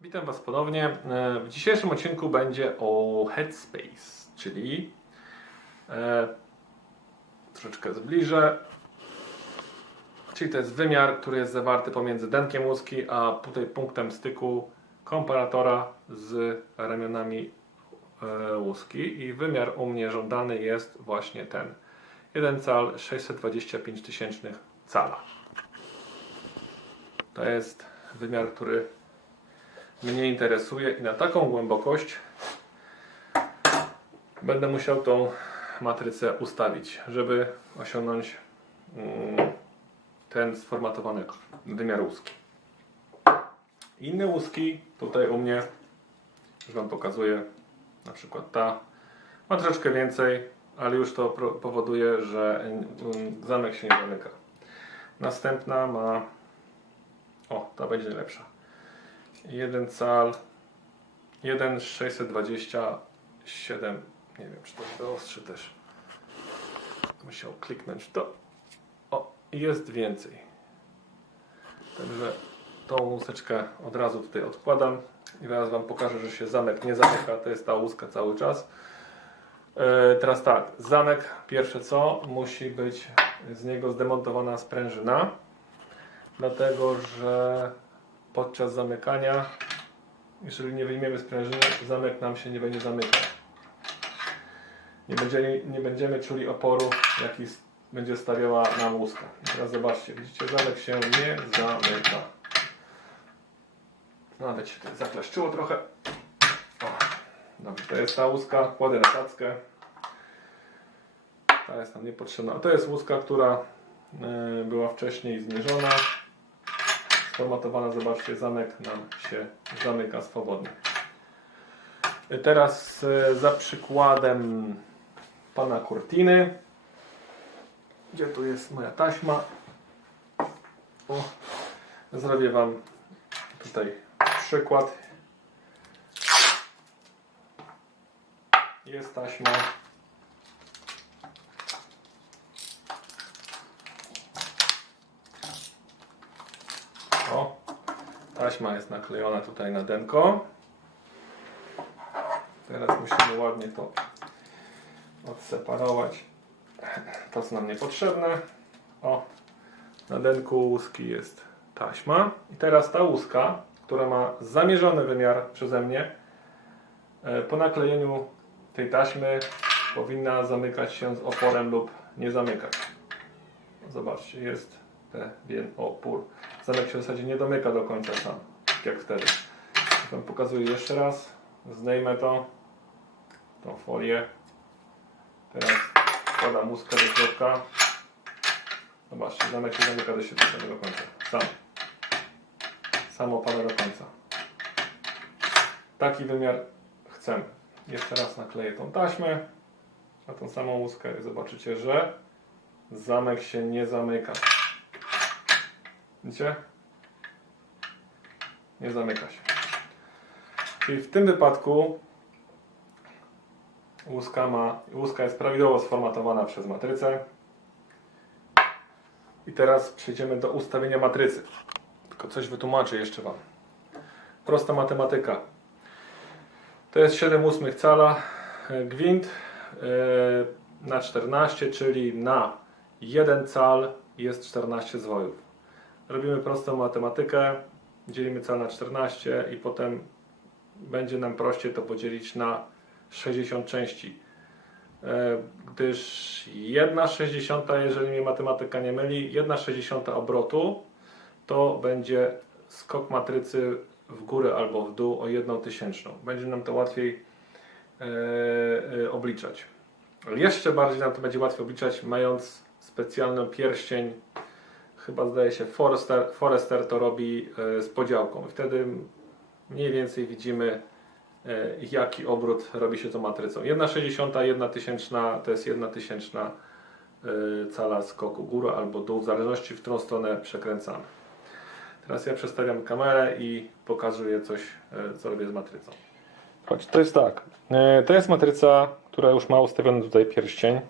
Witam Was ponownie. E, W dzisiejszym odcinku będzie o Headspace, czyli e, troszeczkę zbliżę. Czyli to jest wymiar, który jest zawarty pomiędzy denkiem łuski, a tutaj punktem styku komparatora z ramionami e, łuski. I wymiar u mnie żądany jest właśnie ten. 1 cal 625 tysięcznych cala. To jest wymiar, który mnie interesuje i na taką głębokość będę musiał tą matrycę ustawić, żeby osiągnąć mm, ten sformatowany wymiar łuski. Inne łuski tutaj u mnie, już Wam pokazuję, na przykład ta ma troszeczkę więcej, ale już to powoduje, że mm, zamek się nie zamyka. Następna ma, o, ta będzie lepsza. 1 cal 1,627 nie wiem czy to wyostrzy też. Musiał kliknąć to. O jest więcej. Także tą łuseczkę od razu tutaj odkładam i teraz Wam pokażę, że się zamek nie zamyka. To jest ta łuska cały czas. E, teraz tak, zamek pierwsze co musi być z niego zdemontowana sprężyna dlatego, że podczas zamykania, jeżeli nie wyjmiemy sprężyny, zamek nam się nie będzie zamykał. Nie będziemy, nie będziemy czuli oporu, jaki będzie stawiała nam łuska. I teraz zobaczcie, widzicie, zamek się nie zamyka. Nawet się tutaj zakleszczyło trochę. O, dobrze, to jest ta łuska, kładę na tackę. Ta jest nam niepotrzebna. To jest łuska, która y, była wcześniej zmierzona sformatowana, zobaczcie, zamek nam się zamyka swobodnie. Teraz e, za przykładem pana Cortiny. Gdzie tu jest moja taśma? O, zrobię wam tutaj przykład. Jest taśma. O, taśma jest naklejona tutaj na denko. Teraz musimy ładnie to odseparować. To co nam niepotrzebne. O, na denku łuski jest taśma. I teraz ta łuska, która ma zamierzony wymiar przeze mnie, e, po naklejeniu tej taśmy powinna zamykać się z oporem lub nie zamykać. Zobaczcie, jest pewien opór. Zamek się w zasadzie nie domyka do końca sam, tak jak wtedy. Wam pokazuję jeszcze raz. Zdejmę to, tą folię. Teraz wkładam łuskę do środka. Zobaczcie, zamek się zamyka do środka do końca. Sam. Sam opada do końca. Taki wymiar chcemy. Jeszcze raz nakleję tą taśmę na tą samą łuskę i zobaczycie, że zamek się nie zamyka. Widzicie? Nie zamyka się. Czyli w tym wypadku łuska, ma, łuska jest prawidłowo sformatowana przez matrycę. I teraz przejdziemy do ustawienia matrycy. Tylko coś wytłumaczę jeszcze Wam. Prosta matematyka. To jest 7 ósmych cala e, gwint e, na 14, czyli na 1 cal jest 14 zwojów. Robimy prostą matematykę, dzielimy cal na 14 i potem będzie nam prościej to podzielić na 60 części. E, Gdyż 1 60, jeżeli mnie matematyka nie myli, 1 60 obrotu to będzie skok matrycy w górę albo w dół o 1 tysięczną. Będzie nam to łatwiej e, e, obliczać. Jeszcze bardziej nam to będzie łatwiej obliczać, mając specjalny pierścień chyba zdaje się Forester, Forester to robi e, z podziałką. I wtedy mniej więcej widzimy e, jaki obrót robi się tą matrycą. 1,60, 1 tysięczna to jest 1 tysięczna e, cala skoku góra albo dół, w zależności w którą stronę przekręcamy. Teraz ja przestawiam kamerę i pokazuję coś, co robię z matrycą. Chodź, to jest tak. To jest matryca, która już ma ustawiony tutaj pierścień.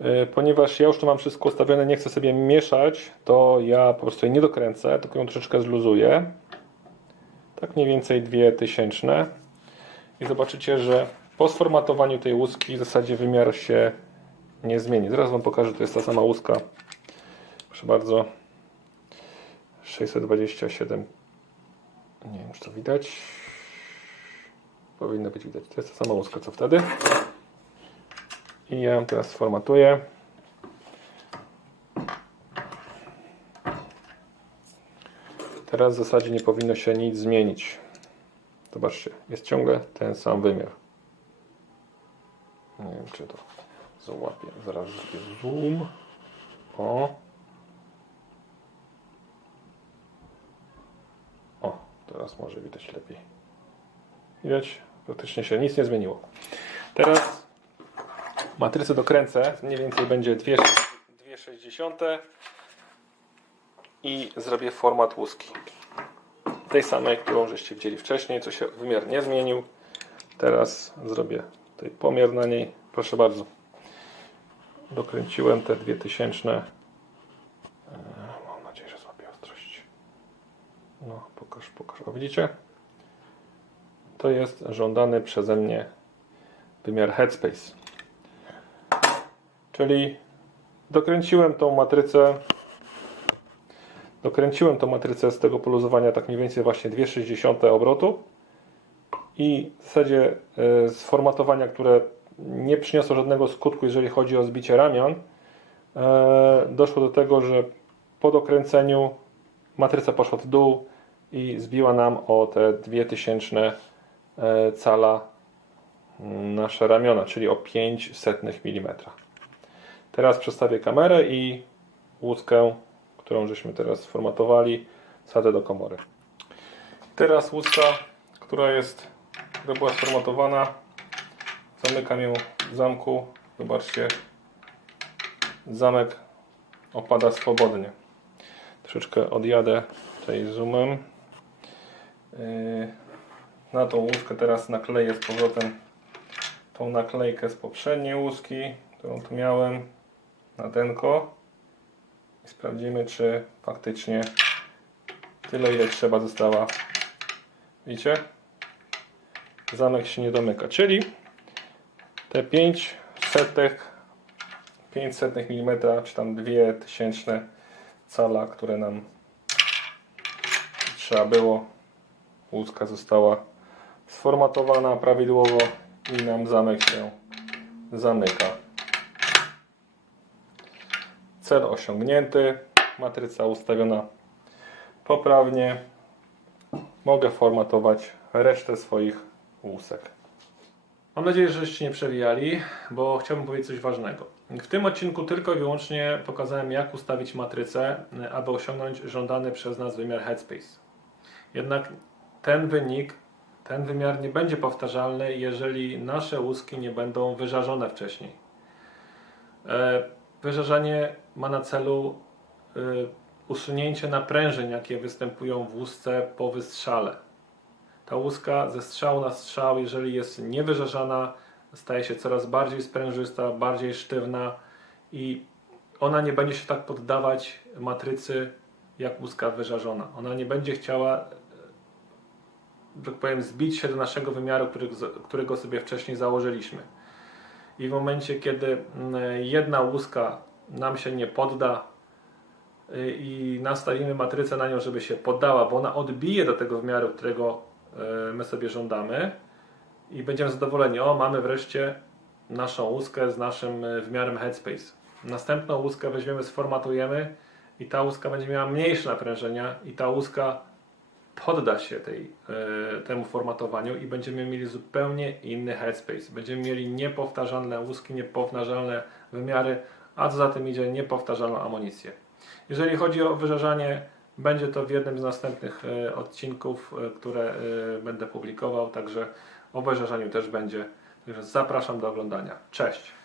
E, Ponieważ ja już tu mam wszystko ustawione, nie chcę sobie mieszać, to ja po prostu jej nie dokręcę, tylko ją troszeczkę zluzuję. Tak mniej więcej 2000. I zobaczycie, że po sformatowaniu tej łuski w zasadzie wymiar się nie zmieni. Zaraz Wam pokażę, to jest ta sama łuska. Proszę bardzo. 627. Nie wiem, czy to widać. Powinno być widać. To jest ta sama łuska, co wtedy. I ja ją teraz sformatuję. Teraz w zasadzie nie powinno się nic zmienić. Zobaczcie, jest ciągle ten sam wymiar. Nie wiem, czy to złapię. Zaraz zrobię zoom. O. O, teraz może widać lepiej. Widać? Praktycznie się nic nie zmieniło. Teraz matrycę dokręcę. Mniej więcej będzie 2,6 i zrobię format łuski. Tej samej, którą żeście widzieli wcześniej, co się wymiar nie zmienił. Teraz zrobię tutaj pomiar na niej. Proszę bardzo. Dokręciłem te 2000. Eee, Mam nadzieję, że złapię ostrość. No, pokaż, pokaż. O, widzicie? To jest żądany przeze mnie wymiar headspace. Czyli dokręciłem tą matrycę dokręciłem tą matrycę z tego poluzowania tak mniej więcej właśnie 2,6 obrotu i w zasadzie e, z formatowania, które nie przyniosło żadnego skutku, jeżeli chodzi o zbicie ramion, e, doszło do tego, że po dokręceniu matryca poszła w dół i zbiła nam o te 2000 e, cala nasze ramiona, czyli o 500 mm. Teraz przestawię kamerę i łuskę, którą żeśmy teraz sformatowali, sadzę do komory. Teraz łuska, która jest, która była sformatowana, zamykam ją w zamku. Zobaczcie, zamek opada swobodnie. Troszeczkę odjadę tutaj zoomem. Yy, Na tą łuskę teraz nakleję z powrotem tą naklejkę z poprzedniej łuski, którą tu miałem na denko i sprawdzimy, czy faktycznie tyle, ile trzeba została. Widzicie? Zamek się nie domyka, czyli te 5 setek 500 mm, czy tam 2000 cala, które nam trzeba było. Łuska została sformatowana prawidłowo i nam zamek się zamyka. Cel osiągnięty, matryca ustawiona poprawnie. Mogę formatować resztę swoich łusek. Mam nadzieję, że żeście nie przewijali, bo chciałbym powiedzieć coś ważnego. W tym odcinku tylko i wyłącznie pokazałem, jak ustawić matrycę, aby osiągnąć żądany przez nas wymiar headspace. Jednak ten wynik, ten wymiar nie będzie powtarzalny, jeżeli nasze łuski nie będą wyżarzone wcześniej. E, Wyżarzanie ma na celu e, usunięcie naprężeń, jakie występują w łusce po wystrzale. Ta łuska ze strzału na strzał, jeżeli jest niewyżarzana, staje się coraz bardziej sprężysta, bardziej sztywna i ona nie będzie się tak poddawać matrycy jak łuska wyżarzona. Ona nie będzie chciała, że tak powiem, zbić się do naszego wymiaru, którego sobie wcześniej założyliśmy. I w momencie, kiedy mm, jedna łuska nam się nie podda y, i nastawimy matrycę na nią, żeby się poddała, bo ona odbije do tego wymiaru, którego y, my sobie żądamy i będziemy zadowoleni. O, mamy wreszcie naszą łuskę z naszym y, wymiarem headspace. Następną łuskę weźmiemy, sformatujemy i ta łuska będzie miała mniejsze naprężenia i ta łuska podda się tej, e, temu formatowaniu i będziemy mieli zupełnie inny headspace. Będziemy mieli niepowtarzalne łuski, niepowtarzalne wymiary, a co za tym idzie niepowtarzalną amunicję. Jeżeli chodzi o wyżarzanie, będzie to w jednym z następnych e, odcinków, e, które będę publikował, także o wyżarzaniu też będzie. Także zapraszam do oglądania. Cześć!